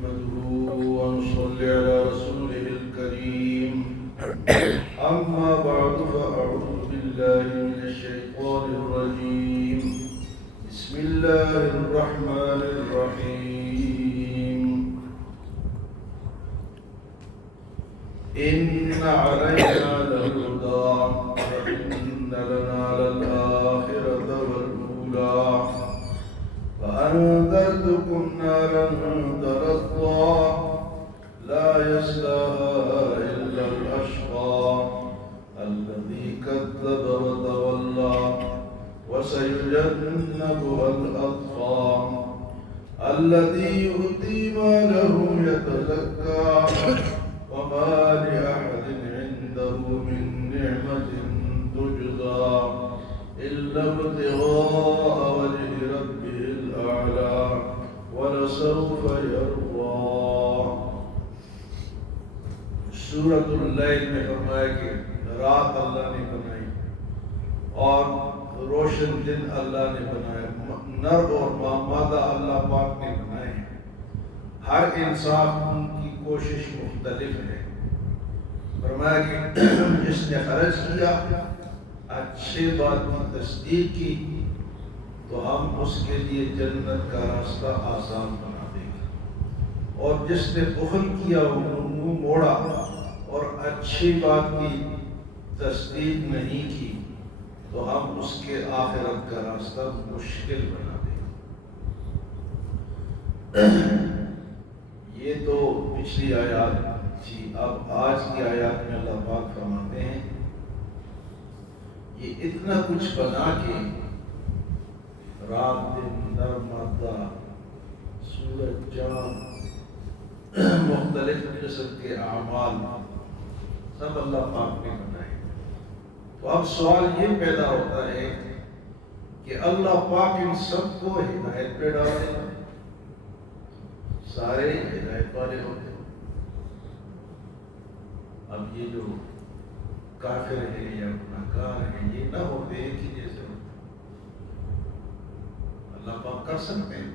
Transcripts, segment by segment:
نحمده ونصلي على رسوله الكريم أما بعد فأعوذ بالله من الشيطان الرجيم بسم الله الرحمن الرحيم إن علينا للهدى وإن لنا للآخرة والأولى فأنذرتكم نارا تلظى لا يصلاها إلا الأشقى الذي كذب وتولى وسيجنبها الأتقى الذي يؤتي ماله يتزكى وما لأحد عنده من نعمة تجزى إلا ابتغاء وجه ربه الأعلى ولسوف يرضى. سورۃ اللیل میں فرمایا کہ رات اللہ نے بنائی اور روشن دن اللہ نے بنایا، نر اور مادہ اللہ پاک نے بنائے ہیں. ہر انسان کی کوشش مختلف ہے. فرمایا کہ جس نے خرچ کیا، اچھے بات کی تصدیق کی، تو ہم اس کے لیے جنت کا راستہ آسان بنا دیں گے، اور جس نے بخل کیا، منہ موڑا اور اچھی بات کی تصدیق نہیں کی، تو ہم اس کے آخرت کا راستہ مشکل بنا دیں گے. یہ تو پچھلی آیات تھی. اب آج کی آیات میں اللہ پاک فرماتے ہیں یہ اتنا کچھ بنا کے، رات دن، نر مادہ، سورج چاند، مختلف قسم کے اعمال سب اللہ پاک نے بنائے. تو اب سوال یہ پیدا ہوتا ہے کہ اللہ پاک ان سب کو ہدایت پہ ڈالے گا؟ سارے ہدایت والے ہوتے ہیں. اب یہ جو کافر ہے یا گناہگار ہے، یہ نہ ہوتے ہیں کہ جیسے اللہ پاک کر سکتے ہیں.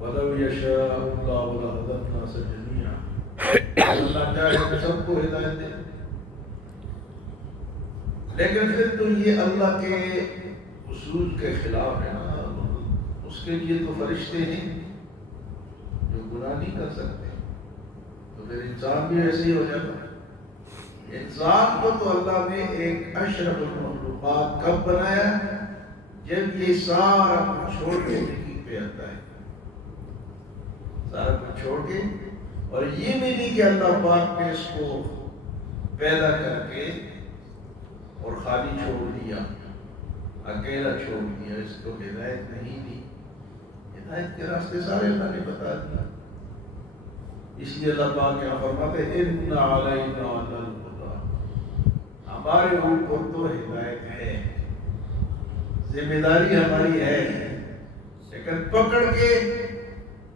وَلَوْ يَشَاءُ اللَّهُ لَهَدَى النَّاسَ جَمِيعًا. اللہ چاہے تو سب کو ہدایت دے، لیکن پھر تو یہ اللہ کے اصول کے خلاف ہے نا. اس کے لیے تو فرشتے ہیں جو گناہ نہیں کر سکتے، تو پھر انسان بھی ایسے ہی ہو جاتا ہے. انسان کو تو اللہ نے ایک اشرف المخلوقات کب بنایا؟ جب یہ سارا کچھ چھوڑ کے زندگی پہ آتا ہے. سارا کچھ چھوڑ کے، اور یہ بھی نہیں کہ اللہ پاک نے اس کو پیدا کر کے اور خالی چھوڑ دیا، اکیلا چھوڑ دیا، اس کو ہدایت نہیں دی. ہدایت کے راستے سارے اللہ نے بتا دیا. اس لیے اللہ پاک یہاں فرماتے ہیں اِنَّ عَلَيْنَا لَلْهُدَىٰ. ہمارے اوپر تو ہدایت ہے، ذمہ داری ہماری ہے، لیکن پکڑ کے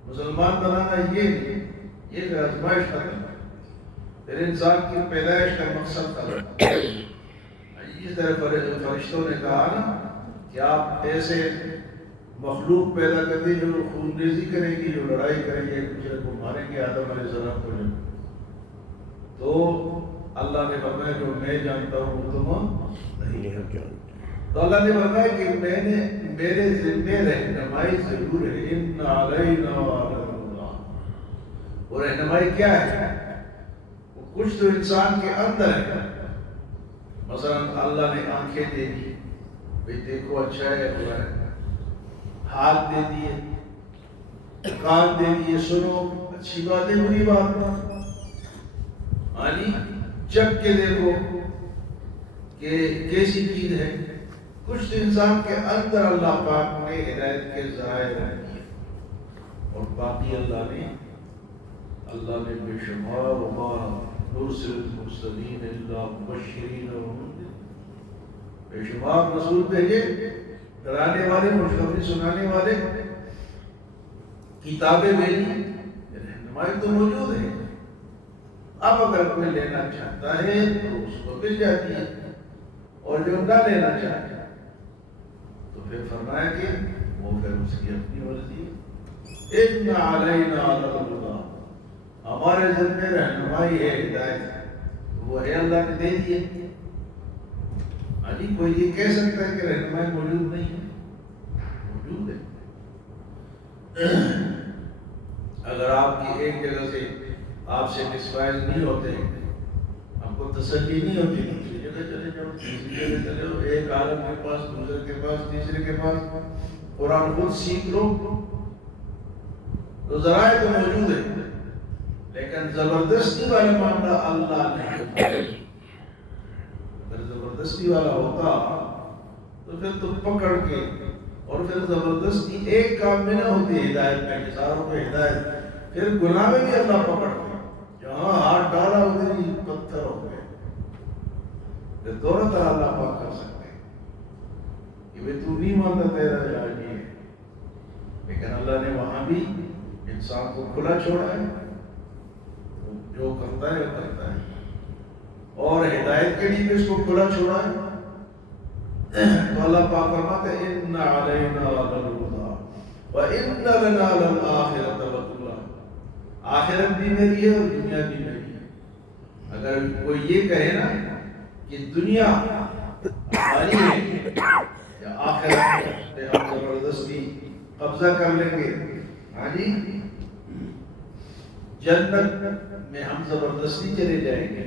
مسلمان بنانا یہ نہیں. یہ پھر آزمائش ختم ہے، پھر انسان کی پیدائش کا مقصد ختم. اس طرح فرشتوں نے کہا نا کہ آپ ایسے مخلوق پیدا کر دی جو خون ریزی کرے گی، جو لڑائی کرے گی، ایک دوسرے کو ماریں گے. آدم علیہ السلام کو تو اللہ نے فرمایا جو میں جانتا ہوں وہ تم نہیں جانتے. تو اللہ نے فرمایا کہ میرے ذمہ رہنمائی ضرور ہے. اِنَّ عَلَيْنَا لَلْهُدَىٰ. وہ رہنمائی کیا ہے؟ وہ کچھ تو انسان کے اندر ہے. مثلا اللہ نے آنکھیں دے دی، بھئی دیکھو اچھا ہے برا ہے. ہاتھ دے دیے، کان دے دیے، سنو اچھی بات ہے بری بات. چک کے دیکھو کہ کیسی چیز ہے. کچھ تو انسان کے اندر اللہ پاک نے ہدایت کے ذرائع رکھ دیے، اور باقی اللہ نے بے شمار وما نرسل المرسلین الا مبشرین ومنذرین. بے شمار رسول بھیجے، ڈرانے والے، خوشخبری سنانے والے، کتابیں بھیجی. رہنمائی تو موجود ہے. اب اگر کوئی لینا چاہتا ہے تو اس کو مل جاتی ہے، اور جو نہ لینا چاہتا ہے تو پھر فرمایا کہ وہ پھر اس کی اپنی مرضی ہے. ان علینا للہدی، ہمارے ذمہ رہنمائی ہے، ہدایت وہ ہے اللہ نے دے دی ہے۔ کوئی یہ کہہ سکتا ہے کہ رہنمائی موجود نہیں ہے؟ موجود ہے۔ اگر آپ کی ایک جگہ سے آپ سے مسفائل نہیں ہوتے، آپ کو تسلی نہیں ہوتی، دوسری جگہ چلے جاؤ، تیسری جگہ چلے جاؤ، ایک عالم کے پاس، دوسرے کے پاس، تیسرے کے پاس، قرآن خود سیکھ لو۔ تو ذرائع تو موجود ہے، لیکن زبردستی والا معاملہ اللہ نہیں۔ اگر زبردستی والا ہوتا تو پھر تو پکڑ کے، اور پھر زبردستی ایک کام میں نہ ہوتی ہدایت میں، ساروں کو ہدایت، پھر گناہ میں بھی اللہ پکڑ گئے، جہاں ہاتھ ڈالا ادھر ہی پتھر ہو گئے۔ پھر دونوں طرح اللہ پاک کر سکتے ہیں کہ بھئی تو نہیں مانتا، تیرا علاج نہیں ہے، لیکن اللہ نے وہاں بھی انسان کو کھلا چھوڑا ہے، جو کرتا ہے وہ کرتا ہے، اور ہدایت کے لیے بھی اس کو کھلا چھوڑا ہے۔ تو اللہ پاک فرماتے ہیں ان علینا للہدی وان لنا للآخرۃ والأولی، آخرت بھی میری ہے اور دنیا بھی میری ہے۔ اگر کوئی یہ کہے نا کہ دنیا ہماری ہے یا آخرت پہ ہم زبردستی قبضہ کر لیں گے، ہاں جی، جنت میں ہم زبردستی چلے جائیں گے،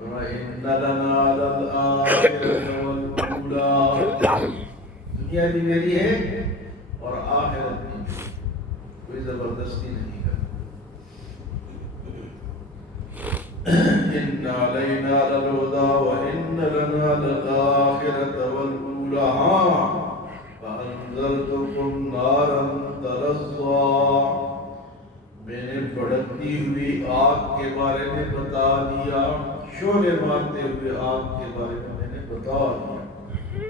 وَإِنَّ لَنَا لَلْآخِرَةَ وَالْأُولَى، دنیا بھی میری ہے اور آخرت بھی، کوئی زبردستی نہیں کرتا۔ إِنَّ عَلَيْنَا لَلْهُدَى وَإِنَّ لَنَا لَلْآخِرَةَ وَالْأُولَى فَأَنذَرْتُكُمْ نَارًا تَلَظَّىٰ، میں نے بھڑکتی ہوئی آگ کے بارے میں بتا دیا، شعلے مارتے ہوئے آگ کے بارے میں نے بتا دیا،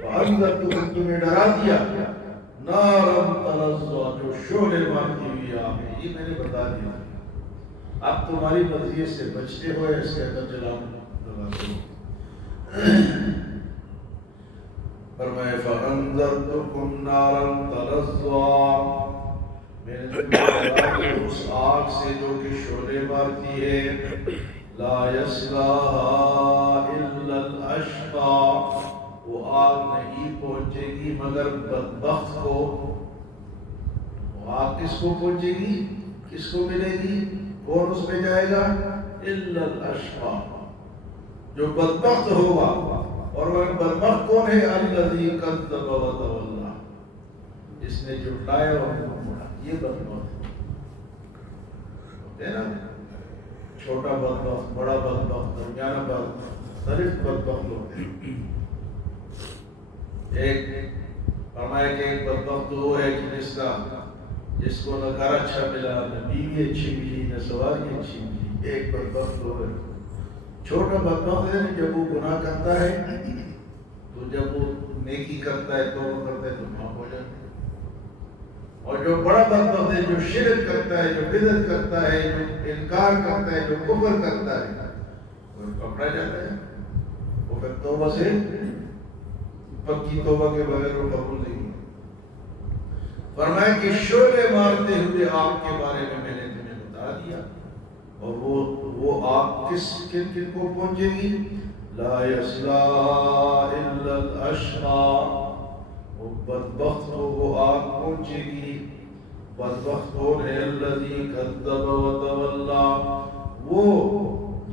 فَأَنذَرْتُكُمْ، تمہیں ڈرا دیا، نَارًا تَلَظَّىٰ، جو شعلے مارتی ہوئی آگ ہے، یہ میں نے بتا دیا، اب تمہاری مرضی سے بچتے ہوئے اس کے اندر جلاتے ہو۔ فرمائے فَأَنذَرْتُكُمْ نَارًا تَلَظَّىٰ، میں نے تمہیں ڈرا دیا اس آگ سے جو کہ شعلے مارتی ہے، لا يصلاها الا الاشقى، وہ آگ نہیں پہنچے گی مگر بدبخت کو۔ وہ آگ کس کو پہنچے گی، کس کو ملے گی، کون اس میں جائے گا، الا الاشقى، جو بدبخت ہوگا، اور وہ بدبخت کون ہے، الذی کذب وتولی، جس نے جھٹلایا اور منہ موڑا، یہ بدبخت ہے نا، چھوٹا بدبخت، بڑا بدبخت، درمیانہ بدبخت، مختلف بدبخت ہوتے ہیں۔ ایک فرمایا کہ ایک بدبخت وہ ہے کہ جس کو نہ گھر اچھا ملا، نہ بیوی اچھی ملی، نہ سواری اچھی ملی، ایک بدبخت وہ ہے۔ چھوٹا بدبخت ہے جب وہ گناہ کرتا ہے، تو جب وہ نیکی کرتا ہے، توبہ کرتا ہے تو معاف ہو جاتا ہے، اور جو بڑا بدبخت ہے، جو شرک کرتا ہے، جو بدعت کرتا ہے، جو انکار کرتا ہے، جو کفر کرتا ہے، وہ پکڑا جاتا ہے، وہ پھر توبہ سے، پکی توبہ کے بغیر وہ قبول نہیں ہے۔ فرمایا کہ شعلے مارتے ہوئے آگ کے بارے میں نے تمہیں بتا دیا، اور وہ آگ کن کو پہنچے گی، لا يصلاها الا الاشقى، وہ بدبخت کو وہ آگ پہنچے گی۔ بدبخت کون ہے، الذی کذب وتولی، وہ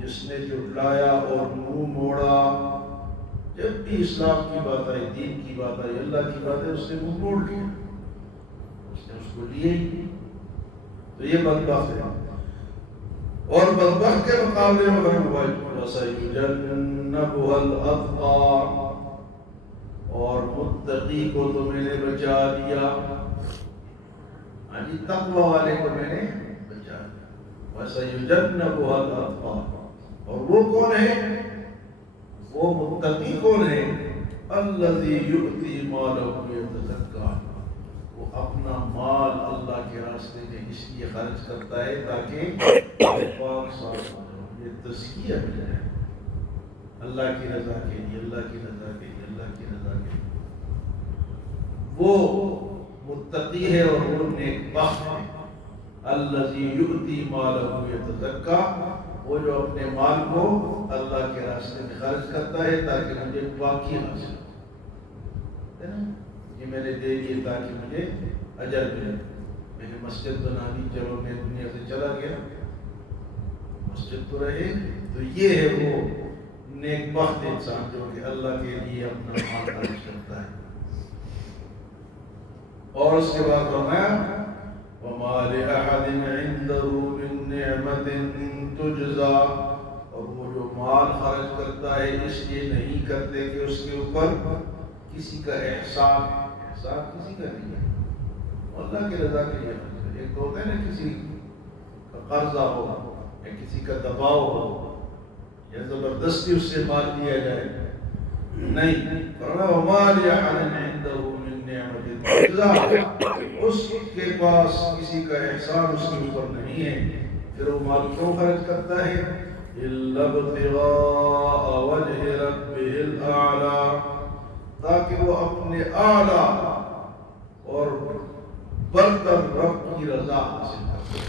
جس نے جھٹلایا اور منہ موڑا۔ جب بھی اسلام کی بات آئی، دین کی بات آئی، اللہ کی بات ہے، اس نے منہ موڑ لیا، اس نے اس کو لیے ہی، تو یہ بدبخت ہے۔ اور بدبخت کے مقابلے میں وَسَيُجَنَّبُهَا الْأَتْقَى، اور متقی کو تو میں نے بچا دیا، یعنی تقوی والے کو میں نے بچا دیا۔ وَسَيُجَنَّبُهَا الْأَتْقَى، اور وہ کون ہے، وہ متقی کون ہے، الَّذِي يُؤْتِي مَالَهُ يَتَزَكَّىٰ، وہ اپنا مال اللہ کے راستے میں اس لیے خرچ کرتا ہے تاکہ پاک صاف ہو جائے، یہ تزکیہ مل جائے، اللہ کی رضا کے لیے، اللہ کی رضا کے لیے، اللہ کی رضا کے لیے۔ وہ متقی ہے اور وہ نیک بخت ہے۔ الذی یؤتی مالہ یتزکا، وہ جو اپنے مال کو اللہ کے راستے میں خرچ کرتا ہے تاکہ مجھے پاکی حاصل ہو، یہ میں نے دے دیے تاکہ مجھے اجر ملے۔ میں نے مسجد بنا دی، چلو میں دنیا سے چلا گیا، مسجد تو رہے۔ تو یہ ہے وہ نیک بخت انسان جو کہ اللہ کے لیے اپنا مال خرچ کرتا ہے۔ اور اس کے بعد فرمایا وَمَا لِأَحَدٍ عِنْدَهُ مِن نِعْمَةٍ تُجْزَى، اور وہ جو مال خرچ کرتا ہے اس لیے نہیں کرتے کہ اس کے اوپر کسی کا احسان ہے، احسان کسی کا نہیں ہے، اللہ کی رضا کے لیے۔ ایک تو ہوتا ہے نا کسی کا قرضہ ہو یا کسی کا دباؤ ہو یا زبردستی اس سے مال لیا جائے، نہیں، فرمایا وَمَا لِأَحَدٍ عِنْدَهُ مِن نِعْمَةٍ تُجْزَى، اس کے پاس کسی کا احسان اس کے اوپر نہیں ہے، پھر وہ مال کیوں خرچ کرتا ہے؟ إِلَّا ابْتِغَاءَ وَجْهِ رَبِّهِ الْأَعْلَى، تاکہ وہ اپنے اعلیٰ اور برتر رب کی رضا حاصل کرے۔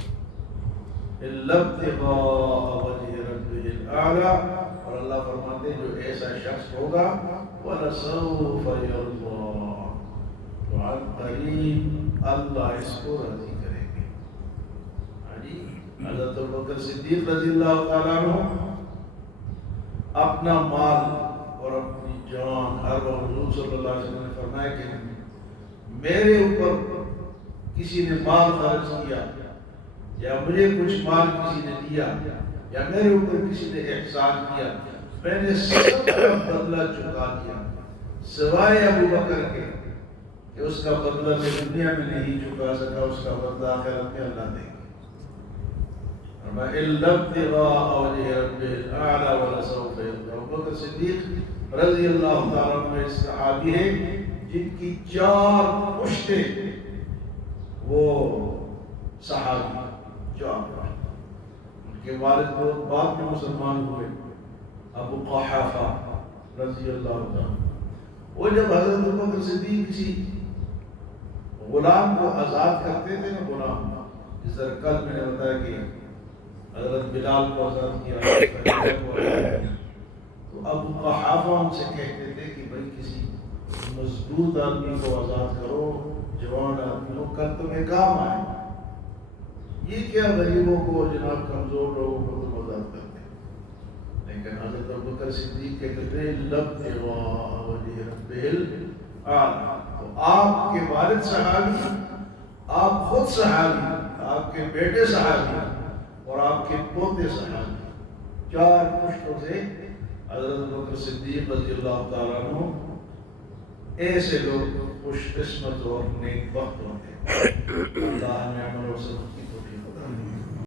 إِلَّا ابْتِغَاءَ وَجْهِ رَبِّهِ الْأَعْلَى، اور اللہ فرماتے ہیں جو ایسا شخص ہوگا وَلَسَوْفَ يَرْضَىٰ، تو عن قریب اللہ اس کو راضی کریں گے۔ حضرت ابوبکر صدیق رضی اللہ تعالیٰ عنہ اپنا مال اور اپنی جان ہر وقت حضور صلی اللہ علیہ وسلم نے فرمایا کہ میرے اوپر کسی نے مال خرچ کیا یا مجھے کچھ مال کسی نے دیا یا میرے اوپر کسی نے احسان کیا، میں نے سب کا بدلہ چکا دیا سوائے ابوبکر کے کہ اس کا بدلہ میں دنیا میں نہیں چکا سکا، اس کا بدلہ آخرت میں اللہ دے گا۔ إِلَّا ابْتِغَاءَ وَجْهِ رَبِّهِ الْأَعْلَى وَلَسَوْفَ يَرْضَىٰ۔ ابوبکر صدیق رضی اللہ تعالیٰ عنہ ایک صحابی ہے جن کی 4 پشتیں وہ صحابی، 4 پشتیں، ان کے والد بہت بعد میں مسلمان ہوئے، ابو قحافہ رضی اللہ تعالیٰ۔ وہ جب حضرت ابوبکر صدیق کسی غلام کو آزاد کرتے تھے نا، غلام جس طرح کل میں نے بتایا کہ حضرت بلال کو آزاد کیا، تو ابو قحافہ ان سے کہتے تھے کہ بھائی کسی مضبوط آدمی کو آزاد کرو، جوان آدمی ہو، کل تمہیں کام آئے، یہ کیا غریبوں کو جناب کمزور لوگوں کو تم آزاد کرتے ہیں۔ لیکن حضرت ابوبکر صدیق کہتے تھے لَبْتِغَاءَ وَجْهِ رَبِّهِ الْأَعْلَى، تو آپ کے والد صحابی، آپ خود صحابی، آپ کے بیٹے صحابی اور آپ کے پوتے صحابی، 4 پشتوں سے حضرت ابوبکر صدیق رضی اللہ تعالیٰ عنہ ایسے لوگ خوش قسمت اور نیک بخت ہوتے ہیں۔ اللہ ہمیں عمل و سبق